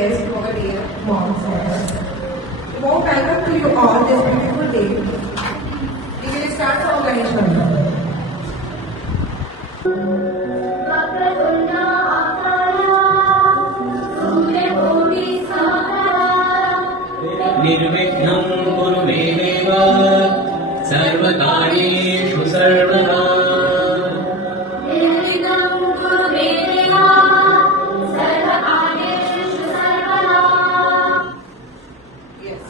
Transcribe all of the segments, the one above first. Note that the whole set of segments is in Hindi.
guests over here, moms. Warm welcome to you all this beautiful day. We will start from Ganeshwara. निर्विघ्नं कुरु मे देव सर्वकार्येषु सर्वदा। निर्विघ्नं कुरु मे देव सर्वकार्येषु सर्वदा। Yes.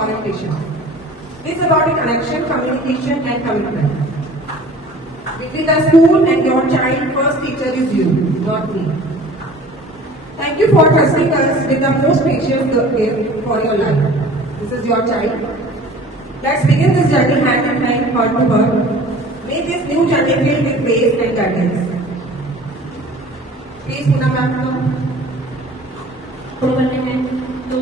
Orientation. This is about the connection, communication, and commitment. Between the school and your child, first teacher is you, not me. Thank you for trusting us with the most precious gift for your life. This is your child. Let's begin this journey hand in hand, heart to heart. May this new journey filled with grace and guidance. Please, Poonam ma'am. करने में तो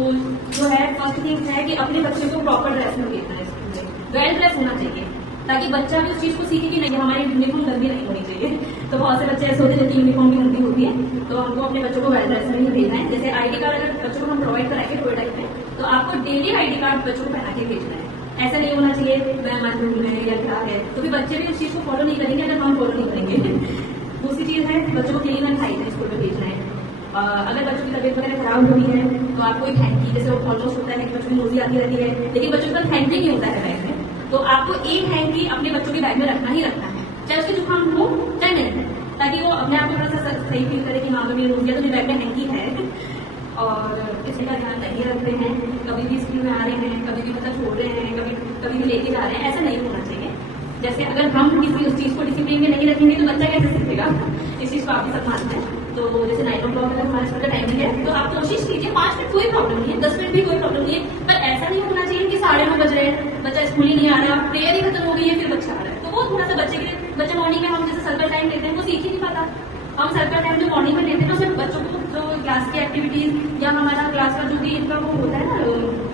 जो है फर्स्ट थिंग है कि अपने बच्चे को प्रॉपर ड्रेस में भेजना है स्कूल में, वेल ड्रेस होना चाहिए ताकि बच्चा भी उस चीज को सीखे कि नहीं हमारी यूनिफॉर्म गंदी नहीं होनी चाहिए। तो बहुत से बच्चे ऐसे होते हैं जिनकी यूनिफॉर्म भी गंदी होती है, तो हमको अपने बच्चों को वेल ड्रेस में ही भेजना है। जैसे आईडी कार्ड अगर बच्चों को हम प्रोवाइड कराएंगे टूर टाइप में, तो आपको डेली आईडी कार्ड बच्चों को पहना के भेजना है। ऐसा नहीं होना चाहिए मैं मन रूल में या क्या है, तो फिर बच्चे भी उस चीज को फॉलो नहीं करेंगे अगर हम फॉलो नहीं करेंगे। दूसरी चीज है बच्चों को क्लीन एंड हाइजीन स्कूल में भेजना है। अगर बच्चों की तबीयत वगैरह खराब हो रही है तो आपको एक हैंकी, जैसे ऑलमोस्ट होता है कि बच्चों की नोजी आती रहती है लेकिन बच्चों के पास हैंकी नहीं होता है बैग में, तो आपको एक हैंकी अपने बच्चों के बैग में रखना ही रखना है, चाहे उसके जुकाम हो चाहे नहीं, ताकि वो अपने आप को थोड़ा सा सही फील करे कि हाँ मेरी नोजी है तो मेरे बैग में हैंकी है। और किसी का ध्यान नहीं रखते हैं, कभी भी स्कूल में आ रहे हैं, कभी भी मतलब छोड़ रहे हैं, कभी भी लेके जा रहे हैं, ऐसा नहीं होना चाहिए। जैसे अगर हम किसी उस चीज को डिसिप्लिन में नहीं रखेंगे तो बच्चा कैसे सीखेगा, इस चीज को आप भी सब मानते हैं। तो जैसे 9 o'clock अगर हमारे स्कूल का टाइमिंग है तो आप कोशिश कीजिए 5 मिनट कोई प्रॉब्लम नहीं है, 10 मिनट भी कोई प्रॉब्लम नहीं है, पर ऐसा नहीं होना चाहिए कि 9:30 बज रहे हैं बच्चा स्कूल ही नहीं आ रहा, प्रेयर ही खत्म हो गई है फिर बच्चा आ रहा है, तो वो थोड़ा सा बच्चे मॉर्निंग में हम जैसे सर्कल टाइम लेते हैं वो सीख ही नहीं पाता। हम सर्कल टाइम जो मॉर्निंग में लेते हैं उसमें बच्चों को जो क्लास की एक्टिविटीज या हमारा क्लास का जो भी इनका वो होता है ना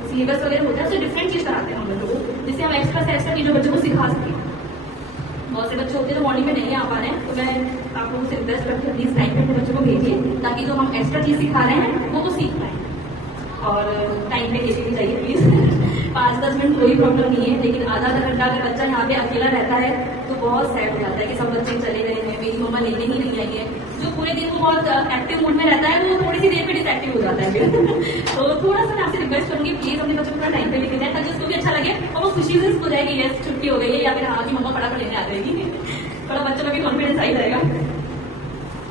सिलेबस वगैरह होता है उससे डिफरेंट चीज कराते हैं हम बच्चों को, जिससे हम एक्स्ट्रा से एक्स्ट्रा चीजों बच्चों को सिखा सकें। बहुत से बच्चे होते हैं जो मॉर्निंग में नहीं आ पा रहे हैं, तो मैं आप लोगों से रिक्वेस्ट करती हूँ प्लीज टाइम पे अपने बच्चों को भेजिए ताकि जो हम एक्स्ट्रा चीज सिखा रहे हैं वो तो सीख पाए। और टाइम पे लेके भी जाइए प्लीज, 5-10 मिनट कोई प्रॉब्लम नहीं है, लेकिन आधा घंटा अगर बच्चा यहाँ पे अकेला रहता है तो बहुत सैड हो जाता है कि सब बच्चे चले गए हैं, मेरी मम्मा लेने ही नहीं आई है। जो पूरे दिन वो बहुत एक्टिव मूड में रहता है वो थोड़ी सी देर पे डिसएक्टिव हो जाता है फिर तो थोड़ा सा मैं आपसे रिक्वेस्ट करूंगी प्लीज अपने बच्चों को थोड़ा टाइम पे लेके जाए ताकि उसको भी अच्छा लगे और वो खुशी से हो जाएगी यस छुट्टी हो गई है, या फिर हाँ की मम्मा फटाफट लेने आ जाएगी, थोड़ा बच्चों का भी कॉन्फिडेंस आई जाएगा।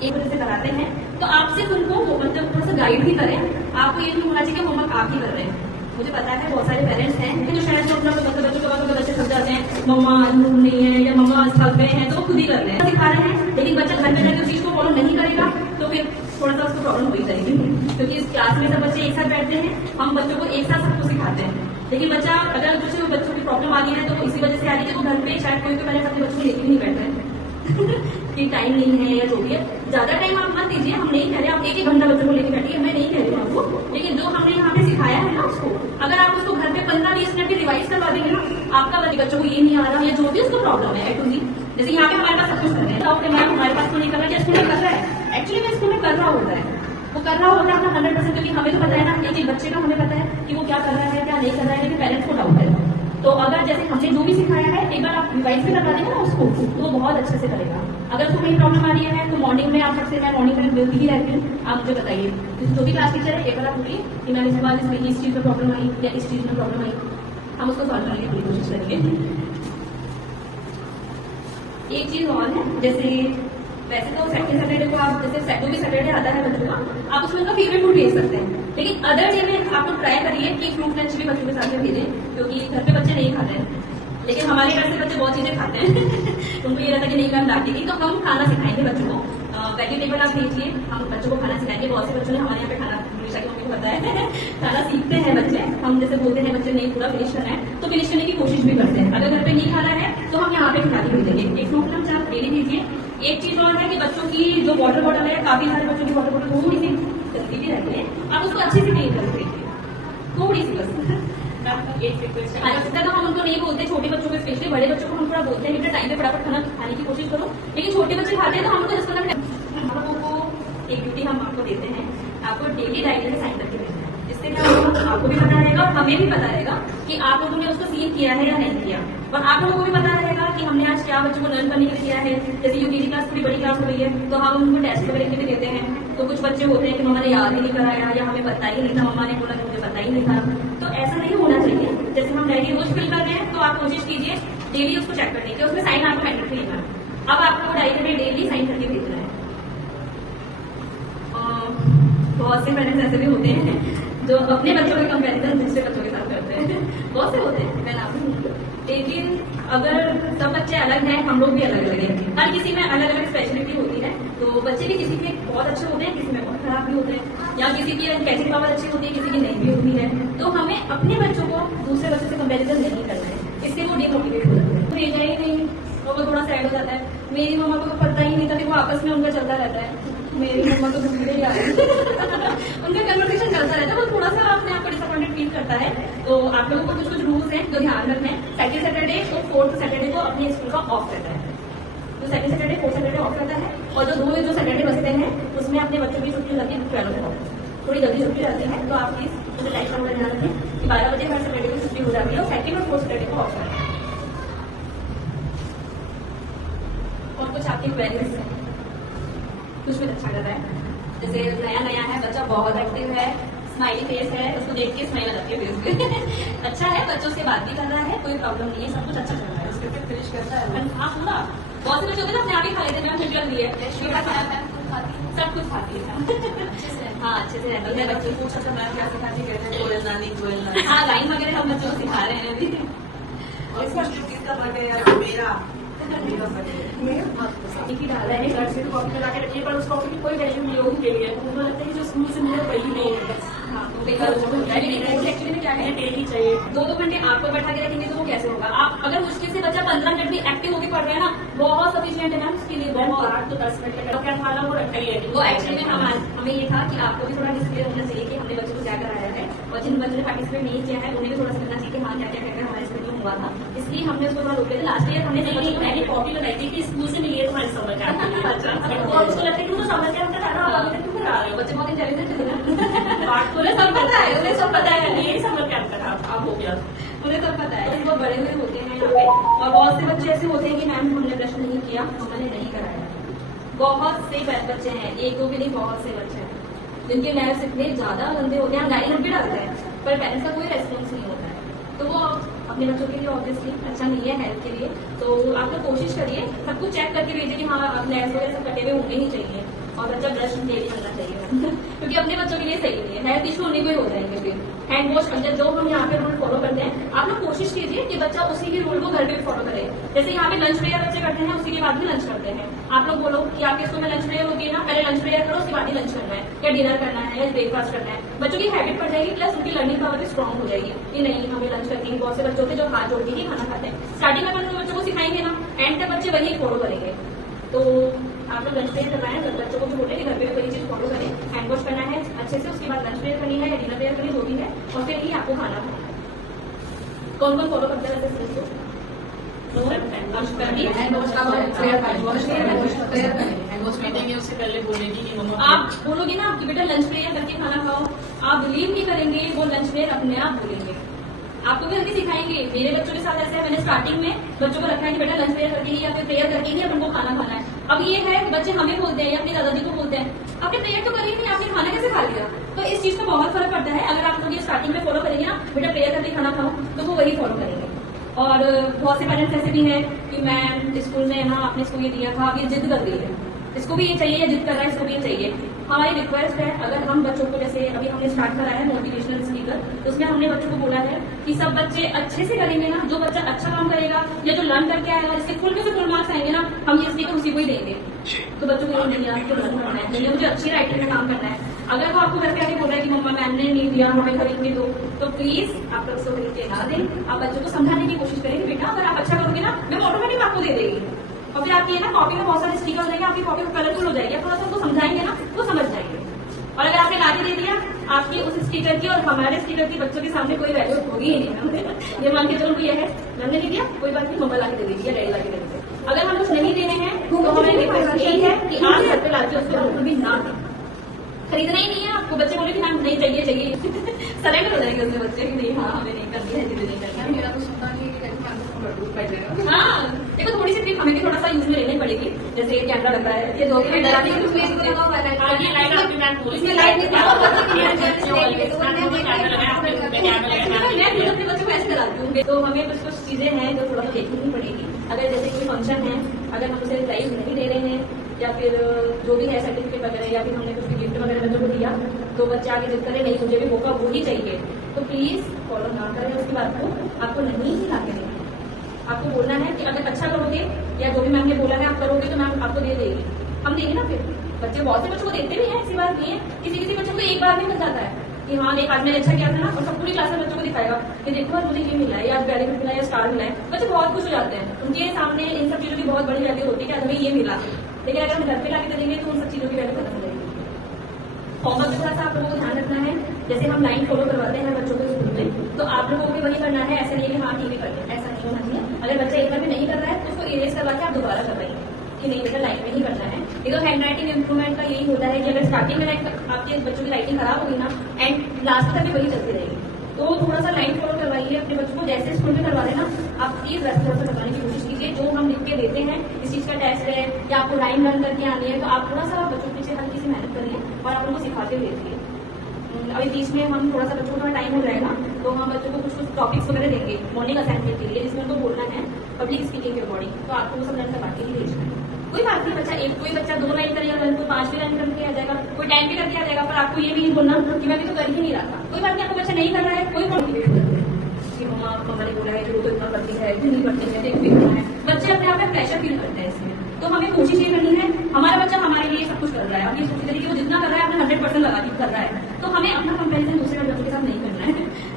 एक वजह से कराते हैं तो आप सिर्फ उनको मतलब थोड़ा सा गाइड भी करें, आपको ये नहीं होना चाहिए कि होमवर्क आप ही कर रहे हैं। मुझे पता है बहुत सारे पेरेंट्स हैं कि जो शायद जो अपना बच्चों के बाद बच्चे थक जाते हैं, मम्मा मूड नहीं है या मम्मा थक गए हैं तो वो खुद ही कर रहे हैं सिखा रहे हैं, लेकिन बच्चा घर में जाकर उस चीज को फॉलो नहीं करेगा तो फिर थोड़ा सा उसको प्रॉब्लम हो ही जाएगी। क्योंकि इस क्लास में सब बच्चे एक साथ बैठते हैं, हम बच्चों को एक साथ सबको सिखाते हैं, लेकिन बच्चा अगर कुछ बच्चों की प्रॉब्लम आ गई है तो इसी वजह से आ रही है कि वो घर पे शायद कोई तो पहले अपने बच्चों को लेके नहीं बैठते हैं कि टाइम नहीं है या जो भी है। ज्यादा टाइम आप मत दीजिए, हम नहीं कह रहे आप 1-1 घंटा बच्चों को लेके बैठिए, मैं नहीं कह रही हूँ आपको, लेकिन जो हमने यहाँ पे सिखाया है ना उसको अगर आप उसको घर पे 15-20 मिनट की रिवाइज करवा देंगे ना, आपका बच्चों को ये नहीं आ रहा या जो भी उसको प्रॉब्लम है टू जी, जैसे यहाँ पे हमारे पास सब कुछ कर रहे हैं तो मैम हमारे पास तो नहीं कर रहा है, स्कूल में कर रहा है, एक्चुअली में स्कूल में कर रहा होता है, वो कर रहा होता है अपना 100%, क्योंकि हमें तो पता है ना एक बच्चे का हमें पता है कि वो क्या कर रहा है क्या नहीं कर रहा है, लेकिन पेरेंट्स को डाउट है। तो अगर जैसे हमने जो भी सिखाया है एक बार आप रिवाइज भी करवा देंगे ना उसको तो वो बहुत अच्छे से करेगा। अगर उसको कहीं प्रॉब्लम आ रही है तो मॉर्निंग में आप सबसे मैं मॉर्निंग में मिलती ही रहती हूँ, आप मुझे बताइए जो भी क्लास टीचर है एक बार आप बोलिए कि मैम इस बार इसमें इस चीज में प्रॉब्लम आई या इस चीज में प्रॉब्लम आई, हम उसको सॉल्व करने की पूरी कोशिश करेंगे। एक चीज और है, जैसे वैसे तो सेकंड सैटरडे को आप जैसे जो भी सैटरडे आता है बच्चों का आप उसमें उनका फेवरेट फूड भेज सकते हैं, लेकिन अदर डे में आप लोग ट्राई करिए कि फ्रूट लंच भी बच्चों के साथ में भेजें, क्योंकि घर पे बच्चे नहीं खाते हैं, लेकिन हमारे घर से बच्चे बहुत चीजें खाते हैं उनको ये रहता है कि नहीं मैम डांटेगी, तो हम खाना सिखाएंगे बच्चों को, वेजिटेबल आप भेजिए, हम बच्चों को खाना सिखाएंगे। बहुत से बच्चों ने हमारे यहाँ पे खाना हमेशा की मम्मी को पता है खाना सीखते हैं बच्चे, हम जैसे बोलते हैं बच्चे नहीं पूरा फिनिश करना है तो फिनिश करने की कोशिश भी करते हैं, अगर घर पे नहीं खाना है तो हम यहाँ पे खिला के भेजेंगे। एक फ्रूट लंच आप डेली भेजिए। एक चीज और है कि बच्चों की जो वाटर बॉटल है, काफी सारे बच्चों की वाटर बॉटल थोड़ी सी गंदी भी रहती है, आप उसको अच्छे से क्लीन कर दीजिए, थोड़ी सी बस। तो हम उनको नहीं बोलते, छोटे बच्चों को स्पेशली, बड़े बच्चों को हम थोड़ा बोलते हैं कि टाइम पे फटाफट खाना खाने की कोशिश करो, लेकिन छोटे बच्चे खाते हैं तो हम उनको 10-15 मिनट देते हैं आपको डेली डायरी में साइन करके भेजना है। इससे क्या होगा, आपको भी पता रहेगा, हमें भी पता रहेगा कि आप लोगों ने उसको सीन किया है या नहीं किया, और आप लोगों को भी पता रहेगा कि हमने आज क्या बच्चों को लर्न करने के लिए किया है। जैसे यूकेजी क्लास थोड़ी बड़ी क्लास हो रही है तो हम उनको टेस्ट वगैरह के लिए देते हैं। तो कुछ बच्चे होते हैं कि मम्मा ने याद ही नहीं कराया या हमें पता ही नहीं था, मम्मा ने बोला कि मुझे पता ही नहीं था। तो ऐसा नहीं होना चाहिए। जैसे हम डायरी रोज फिल कर रहे हैं तो आप कोशिश कीजिए डेली उसको चेक करने की, उसमें साइन आपको मैंडेटरी लेना है। अब आपको डायरी में डेली साइन करके भेजना है। बहुत से पेरेंट्स ऐसे भी होते हैं जो अपने बच्चों के कंपैरिजन दूसरे बच्चों के साथ करते हैं, बहुत से होते हैं, मैं नाम नहीं लूंगी। लेकिन अगर सब बच्चे अलग हैं, हम लोग भी अलग अलग हैं, हर किसी में अलग अलग स्पेशलिटी होती है। तो बच्चे भी किसी के बहुत अच्छे होते हैं, किसी में बहुत खराब भी होते हैं, या किसी की कैचिंग पावर अच्छी होती है, किसी की नहीं भी होती है। तो हमें अपने बच्चों को दूसरे बच्चों से कंपैरिजन नहीं करना है, इससे वो डिमोटिवेट हो जाते हैं, भेजा ही नहीं, और वो थोड़ा सैड हो जाता है। मेरी मम्मा को तो पता ही नहीं था कि वो आपस में उनका चलता रहता है, मेरी मम्मा तो भूल ही आ रही उनका कन्वर्सेशन चलता रहता है, वो थोड़ा सा अपने आप को डिसअपॉइंटेड फील करता है। तो आप लोगों को कुछ कुछ रूल्स हैं जो ध्यान रखना है। सेकंड सैटरडे और फोर्थ सैटरडे को अपने स्कूल का ऑफ रहता है, तो second Saturday fourth Saturday of रहता है। और जो सैटरडे बचते हैं उसमें अपने बच्चों की छुट्टी होती है 12 को, थोड़ी जल्दी छुट्टी रहती है। तो आप प्लीज मुझे टाइम का ध्यान रखें कि 12 बजे हर सैटरडे को छुट्टी हो जाती है और सेकंड और फोर्थ सैटरडे को ऑफ रहता है। और कुछ आपकी क्वेरीज है, कुछ भी अच्छा कर रहा है, जैसे नया नया है बच्चा, बहुत एक्टिव है, स्माइली फेस है, उसको देख के स्माइल आ जाती है फेस पे अच्छा है, बच्चों से बात भी कर रहा है, कोई प्रॉब्लम नहीं है, सब कुछ अच्छा चल रहा है। उसके फिर फिनिश करता है हाँ पूरा। बहुत से बच्चे होते हैं अपने आप ही खा लेते हैं, भूख लग रही है, सब कुछ खाती है हाँ अच्छे से रहती है। बच्चे पूछा था मैम क्या सिखाती कहते हैं कोयल नानी हाँ, लाइन वगैरह हम बच्चों को सिखा रहे हैं अभी। किसका बर्थडे है? मेरा एक ही डाला है घर से तो कॉपी लगा के रखिए, पर उस कॉपी की कोई वैल्यू नहीं होगी के लिए, उनको लगता है कि जो स्कूल से मिले वही नहीं है। हाँ तो एक्चुअली में क्या है, डेली चाहिए 2-2 घंटे आपको बैठा के रखेंगे तो वो कैसे होगा। आप अगर मुश्किल से बच्चा 15 मिनट भी एक्टिव होकर पढ़ रहे हैं ना, बहुत सफिशिएंट है मैम उसके लिए, बहुत 8 तो 10 मिनट का क्या वाला वो रखा ही है। वो एक्चुअली में हमें ये था कि आपको भी थोड़ा डिस्प्ले होना चाहिए कि हमने बच्चों को क्या कराया है, और जिन बच्चों ने पार्टिसिपेट नहीं किया है उन्हें भी थोड़ा समझना चाहिए कि हाँ क्या क्या करके हमारे स्कूल में हुआ था। इसलिए हमने उसको थोड़ा रोक लिया था। लास्ट ईयर हमने मैंने कॉपी लगाई थी कि स्कूल से मिली है तुम्हारी समझ और उसको लगता है कि तो समझ क्या होता है, क्यों करा रहे हो, बच्चे बहुत इंटेलिजेंट है ना उन्हें सब पता है, उन्हें सब पता है, नहीं समझ क्या अंतर अब हो गया, उन्हें सब पता है। वो बड़े हुए होते हैं यहाँ पे, और बहुत से बच्चे ऐसे होते हैं कि मैम हमने प्रश्न नहीं किया, हमने नहीं कराया। बहुत से बच्चे हैं, 1-2 भी नहीं, बहुत से बच्चे हैं जिनके नर्व्स इतने ज्यादा गंदे होते हैं, गाइडेंस भी डालते हैं पर पेरेंट्स का कोई रेस्पॉन्स नहीं होता है। तो वो अपने बच्चों के लिए ऑब्वियसली अच्छा नहीं है हेल्थ के लिए। तो आप लोग कोशिश करिए सब कुछ चेक करके भेजिए कि हाँ नर्व्स वगैरह सब कटे हुए होने ही चाहिए, और बच्चा ब्रश डेली करना चाहिए क्योंकि अपने बच्चों के लिए सही नहीं है, हेल्थ इशू होने को ही हो जाएंगे। फिर हैंड वॉश करते जो हम यहाँ पे रूल फॉलो करते हैं, आप लोग कोशिश कीजिए कि बच्चा उसी के रूल को घर पे भी फॉलो करे। जैसे यहाँ पे लंच प्रेयर बच्चे करते हैं, उसी के बाद भी लंच करते हैं। आप लोग बोलो कि आपके स्कूल में लंच प्रेयर होती है ना, पहले लंच प्रेयर करो, उसके बाद ही लंच करना है, या डिनर करना है, या ब्रेकफास्ट करना है। बच्चों की हैबिट पड़ जाएगी, प्लस उनकी लर्निंग पावर भी स्ट्रॉन्ग हो जाएगी कि नहीं हमें लंच करके ही। बहुत से बच्चों के जो हाथ जोड़ के ही खाना खाते हैं, स्टार्टिंग में अपन बच्चों को सिखाएंगे ना, एंड तक बच्चे वही फॉलो करेंगे। तो आप लोग लंच प्रेयर करना है, बच्चों को जो बोले कि घर पे वही चीज फॉलो करें, हैंड वॉश करना है अच्छे से, उसके बाद लंच प्रेयर करनी है या डिनर प्रेयर करनी, जो भी है, और फिर ही आपको खाना खाना है। कौन कौन फॉलो करता है वैसे उससे पहले बोलेगी कि मम्मा आप बोलोगे ना कि बेटा लंच प्रेयर करके खाना खाओ, आप बिलीव नहीं करेंगे, वो लंच प्रेयर अपने आप बोलेंगे, आपको भी हल्के सिखाएंगे। मेरे बच्चों के साथ ऐसे है, मैंने स्टार्टिंग में बच्चों को रखा है कि बेटा लंच प्रेयर करके ही या फिर प्रेयर करके ही अपन को खाना खाना है। अब ये है बच्चे हमें बोलते हैं या अपनी दादाजी को बोलते हैं आपने प्रेयर तो करी नहीं, आपने खाना कैसे खा लिया। तो इस चीज का बहुत फर्क पड़ता है। अगर आप लोग ये स्टार्टिंग में फॉलो करेंगे ना बेटा प्रेयर करके खाना खाओ, तो वो वही फॉलो करेंगे। और बहुत से पेरेंट्स ऐसे भी है कि मैं स्कूल में ना अपने इसको ये दिया था, अब ये जिद कर रही है, इसको भी ये चाहिए, या जिद कर रहा है इसको भी ये चाहिए। हमारी रिक्वेस्ट है, अगर हम बच्चों को जैसे अभी हमने स्टार्ट कराया है मोटिवेशनल स्पीकर, तो उसमें हमने बच्चों को बोला है कि सब बच्चे अच्छे से करेंगे ना, जो बच्चा अच्छा काम करेगा या जो लर्न करके आएगा, इसके फुल में से फुल मार्क्स आएंगे ना, हम ये स्पीकर उसी को ही देंगे। तो बच्चों को ये नहीं आपको लर्न करना है, मुझे अच्छी राइटिंग में काम करना है। अगर वो आपको घर पे आके बोल रहा है कि मम्मा मैम ने नहीं दिया, हमें खरीद के दो, तो प्लीज आप लोग उसको खरीद के ना दें। आप बच्चों को समझाने की कोशिश करेंगे बेटा अगर आप अच्छा करोगे ना मैम ऑटोमेटिक आपको दे देगी। और फिर आपकी ना कॉपी में बहुत सारे स्टिकर देंगे, आपकी कॉपी कलरफुल हो जाएगी, थोड़ा सा उनको समझाएंगे ना वो समझ जाएंगे। और अगर आपने लाके दे दिया, आपकी उस स्टिकर की और हमारे स्टिकर की बच्चों के सामने कोई वैल्यू होगी ही नहीं। ये मान के चलो ये है, मैंने नहीं दिया कोई बात नहीं, मम्मा लाके दे देगी या डैडी लाके दे देंगे। अगर हम कुछ नहीं देने हैं तो हमारी रिक्वेस्ट यही है कि आप घर पे लाके उसको बिल्कुल भी ना दें। खरीदना ही नहीं है आपको, बच्चे बोले कि हाँ नहीं चाहिए सरेंडर हो जाएंगे उसमें बच्चे कि नहीं हाँ हमें नहीं करनी है, धीरे नहीं करनी है। मेरा तो सुनता नहीं है कि बैठ जाएगा। हाँ देखो थोड़ी सी ट्रिक हमें भी थोड़ा सा यूज में लेनी पड़ेगी, जैसे कैमरा लग रहा है ये दो मिनट डरा के कुछ इसमें लाइट आपके ब्रांड बोल इसमें लाइट नहीं मैं अपने बच्चों को ऐसे कराती हूँ। तो हमें कुछ कुछ चीजें हैं जो थोड़ा सा देखनी पड़ेगी। अगर जैसे कोई फंक्शन है, अगर हम उसे प्राइज नहीं दे रहे हैं या फिर जो भी है सर्टिफिकेट वगैरह या फिर हमने कुछ गिफ्ट वगैरह बच्चों को दिया तो बच्चे आगे जिद करे नहीं मुझे भी मौका वो ही चाहिए, तो प्लीज फॉलो ना करें उसकी बात को, आपको नहीं ही ला के देंगे। आपको बोलना है कि अगर अच्छा करोगे या जो भी मैम ने बोला है आप करोगे तो मैम आपको दे देगी, हम देंगे ना। फिर बच्चे बहुत से बच्चों को देते भी हैं, ऐसी बात नहीं है, किसी किसी बच्चों को एक बार में मिल जाता है कि हाँ एक आज मैंने अच्छा किया था ना, और सब पूरी क्लास में बच्चों को दिखाएगा कि देखो मुझे ये मिला है या वेरी गुड मिला है या स्टार मिला है, बच्चे बहुत खुश हो जाते हैं। उनके सामने इन सब चीजों की बहुत बड़ी वैल्यू होती है कि हमें ये मिला, लेकिन अगर हम घर पे लाके करेंगे तो उन सब चीजों की वैल्यू खत्म हो जाएगी। होमवर्क के साथ आप लोगों को ध्यान रखना है, जैसे हम लाइन फॉलो करवाते हैं बच्चों को स्कूल में, तो आप लोगों को भी वही करना है, ऐसा नहीं है कि हाँ ठीक है करते हैं, ऐसा नहीं होना चाहिए। अगर बच्चा एक बार में नहीं कर रहा है तो उसको इरेज करवा के आप दोबारा करवाइए कि नहीं बेटा लाइन में ही करना है। देखो हैंड राइटिंग इंप्रूवमेंट का यही होता है कि अगर स्टार्टिंग में आपके बच्चों की राइटिंग खराब होगी ना एंड लास्ट तक भी वही चलती रहेगी, तो थोड़ा सा लाइन फॉलो करवाइए अपने बच्चों को, जैसे स्कूल में करवा देना आप प्लीज वैसे थोड़ा सा करवाने की कोशिश कीजिए। जो हम लिख के देते हैं इस चीज का टेस्ट है या आपको लाइन लर्न करके आनी है तो आप थोड़ा सा बच्चों के पीछे हल्की सी मेहनत करिए और आप उनको सिखाते हुए देखिए। अभी बीच में हम थोड़ा सा बच्चों का टाइम हो जाएगा तो हम बच्चों को कुछ कुछ टॉपिक्स वगैरह देंगे मॉर्निंग असाइनमेंट के लिए, जिसमें उनको बोलना है पब्लिक स्पीकिंग के अकॉर्डिंग, तो आपको वो सब लर्न करवा के ही भेजना है। कोई बात नहीं, बच्चा कोई बच्चा 2 लाइन करेगा, कोई 5 भी लाइन करके आ जाएगा, कोई टाइम पे करके आ जाएगा, पर आपको ये भी नहीं बोलना कि मैं भी तो कर ही नहीं रहा था। कोई बात नहीं, आपको बच्चा नहीं कर रहा है, कोई कि मम्मा ने बोला है कि वो तो इतना करती है इतनी करती है देख भी करना है, बच्चे अपने आप में प्रेशर फील करते हैं इसमें। तो हमें कोशिश ये करनी है हमारा बच्चा हमारे लिए सब कुछ कर रहा है, हम ये सोचते हैं कि वो जितना कर रहा है अपना 100% लगा के कर रहा है, तो हमें अपना कंपैरिजन दूसरे बच्चों के साथ नहीं करना है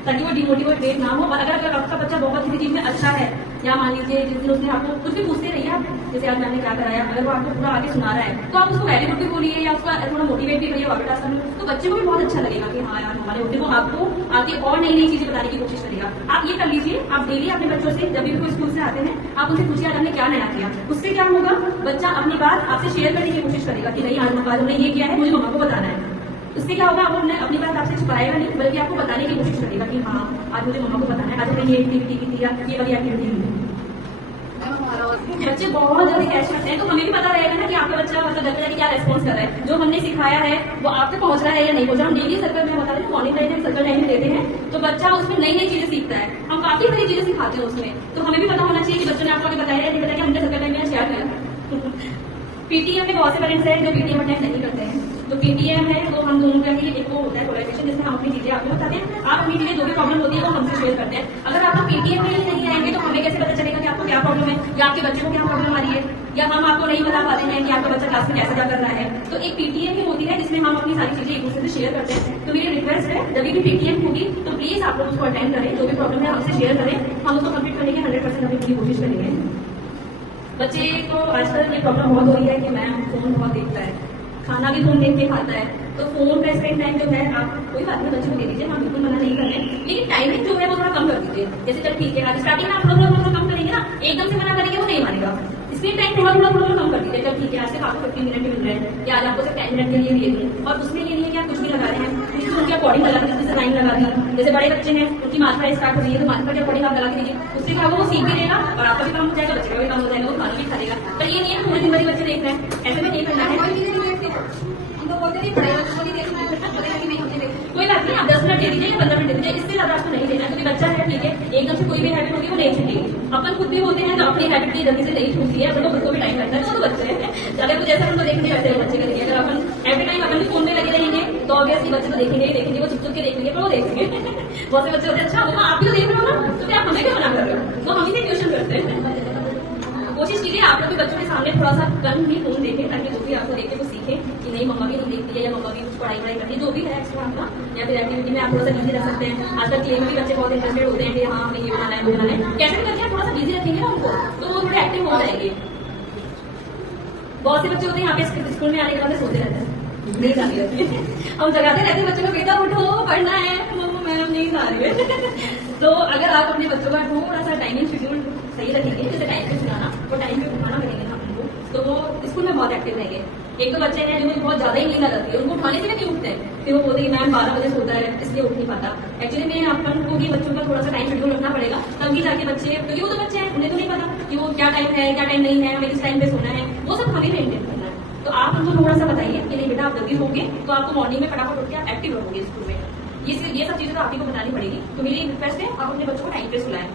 ताकि वो डिमोटिवेट ना हो। और अगर आपका बच्चा बहुत किसी चीज में अच्छा है या मान लीजिए जिस दिन उसने आपको कुछ भी पूछते रहिए आप, जैसे आज मैंने क्या कराया, अगर वो आपको पूरा आगे सुना रहा है तो आप उसको वेरी गुड भी बोलिए या उसका थोड़ा मोटिवेट भी करिए वापस में, तो बच्चे को भी बहुत अच्छा लगेगा कि हाँ यार हमारे होते वो आपको आगे और नई नई चीजें बताने की कोशिश करेगा। आप ये कर लीजिए, आप डेली अपने बच्चों से जब भी कोई स्कूल से आते हैं आप उनसे पूछिए आज हमने क्या नया किया, उससे क्या होगा बच्चा अपनी बात आपसे शेयर करने की कोशिश करेगा कि नहीं आज हमने ये किया है मुझे मम्मा को बताना है। उससे क्या होगा, वो अपनी बात आपसे छुपाएगा नहीं बल्कि आपको बताने की कोशिश करेगा कि हाँ आज मुझे मम्मा को बताना है, आज हमने ये एक्टिविटी की थी या ये वाली एक्टिविटी की। बच्चे बहुत जल्दी कैच करते हैं, तो हमें भी पता रहेगा ना कि आपका बच्चा मतलब घर पे जाके क्या रेस्पॉन्स कर रहा है, जो हमने सिखाया है वो आप तक पहुंच रहा है या नहीं पहुंच रहा। हम डेली सर्कल में बता रहे हैं, मॉर्निंग टाइम सर्कल टाइम में देते हैं तो बच्चा उसमें नई नई चीजें सीखता है, हम काफी सारी चीजें सिखाते हैं उसमें, तो हमें भी पता होना चाहिए कि बच्चों ने आपको बताया है नहीं बताया कि हमने सर्कल टाइम में शेयर किया। पीटीएम में बहुत से पेरेंट्स हैं जो पीटीएम अटेंड नहीं करते हैं, तो पीटीएम है तो हम दोनों का ही एक वो होता है कोलैबोरेशन जिसमें हम अपनी चीजें आपको बताते हैं, आप अपनी चीजें जो भी प्रॉब्लम होती है वो हमसे शेयर करते हैं। अगर आप पीटीएम में ही नहीं आएंगे तो हमें कैसे पता चलेगा कि आपको क्या प्रॉब्लम है या आपके बच्चे को क्या प्रॉब्लम आ रही है, या हम आपको नहीं बता पाते हैं कि आपका बच्चा क्लास में कैसे क्या कर रहा है। तो एक पीटीएम ही होती है जिसमें हम अपनी सारी चीजें एक दूसरे से शेयर करते हैं। तो मेरी रिक्वेस्ट है जब भी पीटीएम होगी तो प्लीज आप लोग उसको अटेंड करें, जो भी प्रॉब्लम है हमसे शेयर करें, हम उसको कंप्लीट करने की 100% अपनी पूरी कोशिश करेंगे। बच्चे को आजकल ये प्रॉब्लम बहुत हो रही है कि मैम फोन बहुत देखता है, खाना भी फोन देख के खाता है, तो फोन का स्क्रीन टाइम जो है आप कोई बात नहीं बच्चे को दे दीजिए, हम बिल्कुल मना नहीं कर रहे हैं, लेकिन टाइमिंग जो है वो थोड़ा कम कर दीजिए। जैसे चल ठीक है आज स्टार्टिंग में आप थोड़ा कम करेंगे ना, एकदम से मना करेंगे वो नहीं मानेगा, स्क्रीन टाइम थोड़ा कम कर दीजिए। चल ठीक है आज से आपको 15 मिनट मिल रहे हैं या आज आपको सिर्फ 10 मिनट के लिए दिए थे, और उसमें ये नहीं है कि आप कुछ भी लगा रहे हैं, उनके अकॉर्डिंग लगा दीजिए, जैसे लाइन लगा दी, जैसे बड़े बच्चे हैं उनकी मात्रा स्टार्ट हो रही है तो मात्रा के अकॉर्डिंग आप लगा के दीजिए, उससे क्या होगा वो सीख भी लेगा और आपका भी काम हो जाएगा, बच्चे का भी काम हो जाएगा, वो खाना भी खा लेगा। पर ये नहीं है पूरी जिम्मेदारी बच्चे देख रहे हैं, ऐसे में नहीं करना है। कोई बात नहीं, आप 10 मिनट दे दीजिए या 15 मिनट दे दीजिए, इससे ज्यादा आपको नहीं देना, क्योंकि बच्चा है ठीक है एकदम से कोई भी हैबिट होगी वो नहीं छूटेगी। अपन खुद भी होते हैं तो अपनी हैबिट की जल्दी से नहीं छूटती है, अपन को खुद को भी टाइम लगता है, तो बच्चे हैं अगर कुछ ऐसा उनको देखेंगे वैसे बच्चे करेंगे। अगर अपन एवरी टाइम अपन फोन में लगे रहेंगे तो ऑब्वियसली बच्चे तो देखेंगे वो चुप चुप के देखेंगे, पर वो देखेंगे। बहुत से बच्चे होते हैं अच्छा मम्मा आप भी तो देख रहे हो ना, तो क्या हमें क्या मना कर रहे हो, तो हम ही से ट्यूशन करते हैं। कोशिश कीजिए आप लोग भी बच्चों के सामने थोड़ा सा कम ही फोन देखें, ताकि जो भी आपको देखे वो सीखे कि नहीं मम्मा भी नहीं देखती है या मम्मा भी कुछ पढ़ाई करती है, जो भी है एक्स्ट्रा आपका या फिर एक्टिविटी में आप थोड़ा सा बिजी रख सकते हैं। आजकल गेम में भी बच्चे बहुत इंटरेस्टेड होते हैं कि हाँ हमें ये बनाना है वो बनाना है, कैसे भी करके आप थोड़ा सा बिजी रखेंगे ना उनको तो वो थोड़े एक्टिव हो जाएंगे। बहुत से बच्चे होते हैं यहाँ पे स्कूल में आने के बाद सोते रहते हैं, नहीं जाती रहती है, हम जगाते रहते हैं बच्चों को बेटा उठो पढ़ना है, मैम नहीं जा रही है। तो अगर आप अपने बच्चों का थोड़ा सा टाइमिंग शेड्यूल सही रखेंगे, जैसे टाइम पे सुनाना और टाइम पे उठाना करेंगे ना उनको, तो वो स्कूल में बहुत एक्टिव रहेंगे। एक तो बच्चे हैं जिनको बहुत ज्यादा ही नींद आ जाती है, उनको उठाने से भी नहीं उठते हैं, फिर वो बोलते हैं कि मैम 12 बजे सोता है इसलिए उठ नहीं पाता। एक्चुअली में अपन को भी बच्चों का थोड़ा सा टाइम शेड्यूल रखना पड़ेगा, तभी जाके बच्चे, क्योंकि वो तो बच्चे हैं, उन्हें तो नहीं पता कि वो क्या टाइम है क्या टाइम नहीं है, हमें किस टाइम पे सोना है, वो सब हमें मेंटेन करना है। तो आप उनको थोड़ा सा बताइए कि नहीं बेटा आप जल्दी सोगे तो आपको मॉर्निंग में फटाफट उठ के आप एक्टिव रहोगे स्कूल में। ये सब चीजें तो आप ही को बतानी पड़ेगी। तो मेरी रिक्वेस्ट है आप अपने बच्चों को टाइम पे सुलाएं।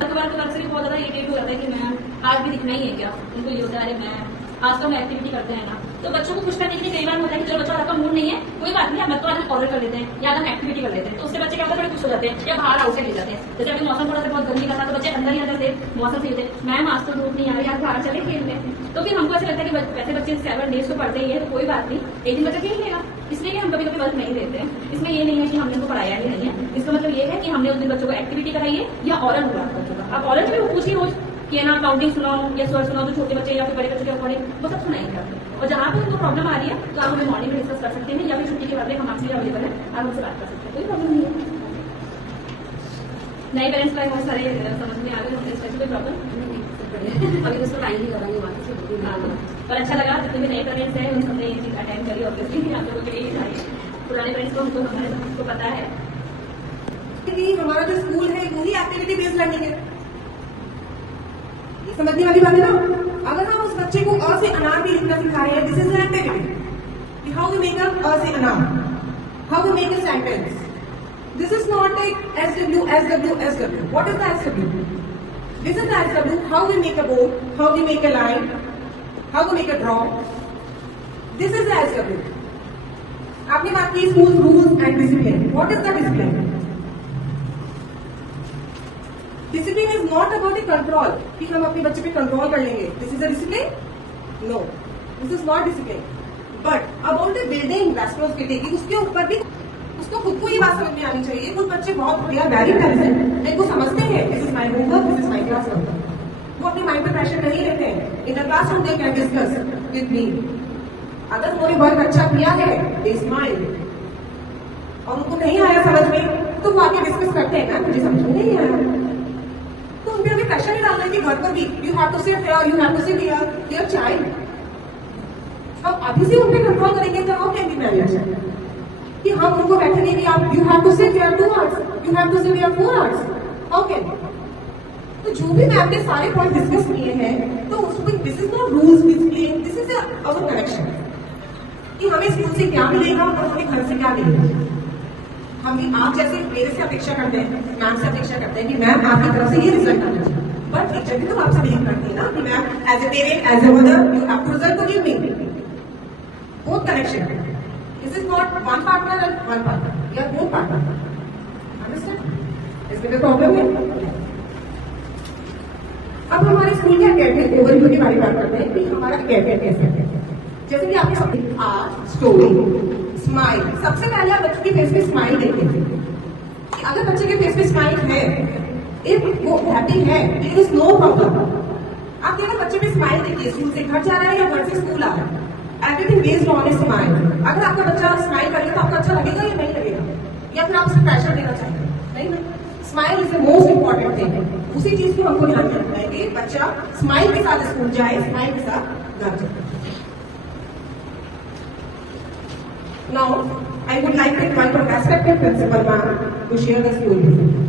कभी से भी बहुत ज्यादा इरिटेट हो जाता है कि मैम आज भी दिखना ही है क्या, उनको ये होता है अरे मैम आज तो हम एक्टिविटी करते हैं ना। तो बच्चों को खुश करने के लिए कई बार होता है कि चलो बच्चा आपका मूड नहीं है, कोई बात नहीं, हम तो आज ऑर्डर कर लेते हैं या हम एक्टिविटी कर लेते हैं। तो उससे बच्चे क्या होता है थोड़े खुश हो जाते हैं या बाहर आउटसाइड ले जाते हैं। जैसे अभी मौसम थोड़ा सा बहुत गर्मी का था तो बच्चे अंदर ही आ जाते हैं, मौसम से लेते मैम आज तो धूप नहीं आ रही, आज बाहर चले खेलने। तो फिर हमको ऐसा लगता है कि वैसे बच्चे 7 डेज तो पढ़ते ही है तो कोई बात नहीं, एक दिन बच्चा खेल लेगा। इसलिए कि हम कभी कभी वर्क नहीं देते हैं। इसमें ये नहीं है कि हमने उनको पढ़ाया ही नहीं है, इसका मतलब ये है कि हमने उस दिन बच्चों को एक्टिविटी कराई है या ऑरल हुआ बच्चों का। आप ऑरल में भी पूछिए रोज कि ना काउंटिंग सुनाओ या स्वर सुनाओ, तो छोटे बच्चे या फिर बड़े बच्चे के अकॉर्डिंग वो सब सुनाई करते। और जहाँ पे उनको प्रॉब्लम आ रही है तो आप हमें मॉर्निंग में डिस्कस कर सकते हैं या फिर छुट्टी के बाद हम आपसे अवेलेबल है, आप हमसे बात कर सकते हैं, कोई प्रॉब्लम नहीं है। नए पेरेंट्स का बहुत सारे समझ में आ गए, हमने इसका कोई प्रॉब्लम अभी तो टाइम नहीं करेंगे बाकी से। पर अच्छा लगा जितने भी नए पेरेंट्स हैं उन सबने ये चीज अटेंड करी। ऑब्वियसली आप लोगों के लिए सारी पुराने पेरेंट्स को उनको हमारे सबको पता है कि हमारा जो स्कूल है वही एक्टिविटी बेस्ड लर्निंग है। ये समझने वाली बात है ना। अगर हम उस बच्चे को अ से अनार भी लिखना सिखा रहे हैं, this is an activity, how we make a से अनार, how we make a sentence. This is not like SW SW SW। What is the SW? This is the SW, how we make a board, how we make a line, how we make a draw. This is the SW. आपने बात की school rules and discipline. What is the discipline? Discipline is not about the control कि हम अपने बच्चे पे कंट्रोल कर लेंगे। This is a discipline? No, this is not discipline, but about the building responsibility की उसके ऊपर भी उसको खुद को ये बात समझ में आनी चाहिए। कुछ बच्चे बहुत बढ़िया वेरी इंटेलिजेंट, इनको समझते हैं this is my homework, this is my class work. वो अपने माइंड पे प्रेशर नहीं लेते हैं। In the classroom they can discuss with me. अगर उन्होंने वर्क अच्छा किया है दे स्माइल, और उनको नहीं आया समझ में तो वो आके डिस्कस करते हैं ना मुझे समझ में नहीं आया। तो उन पर अभी प्रेशर नहीं डालना है कि घर पर भी you have to sit here, you have to sit here, their child. हम अभी से उन पर कंट्रोल करेंगे तो हाउ कैन बी मैनेज कि हम उनको बैठेंगे कि आप you have to sit here 2 hours, you have to sit here 4 hours, how can. तो जो भी मैम ने सारे पॉइंट डिस्कस किए हैं तो उसमें this is not rules discipline, this is our connection कि हमें स्कूल से क्या मिलेगा और हमें घर से क्या मिलेगा। हम भी आप जैसे मेरे से अपेक्षा करते हैं, मैम से अपेक्षा करते हैं कि मैम आपकी तरफ से ये रिजल्ट आना चाहिए, बट टीचर भी तो आपसे बिलीव करती है ना कि ma'am as a parent as a mother you have to result to give me. Both connection, this is not one partner and one partner, we are both partners, understand? इसमें कोई प्रॉब्लम है? अब हमारे स्कूल के एकेडमिक ओवरव्यू के बारे में बात करते हैं कि हमारा एकेडमिक कैसे है। जैसे कि आपने सब आर्ट, स्टोरी, स्माइल, सबसे पहले आप बच्चों के फेस पे स्माइल देखेंगे कि अगर बच्चे के फेस पे स्माइल है, इफ वो हैप्पी है, देयर इज नो प्रॉब्लम। आप केवल बच्चे पे स्माइल देखिए, स्कूल से घर जा रहा है या घर से स्कूल आ रहा है, everything based on a smile. अगर आपका बच्चा स्माइल करेगा तो आपको अच्छा लगेगा या नहीं लगेगा, या फिर आप उसे प्रेशर देना चाहेंगे? नहीं ना। Smile is the most important thing. उसी चीज को हमको ध्यान रखना है कि बच्चा स्माइल के साथ स्कूल जाए, स्माइल के साथ घर जाए। Now I would like to invite our respected principal ma'am to share the school.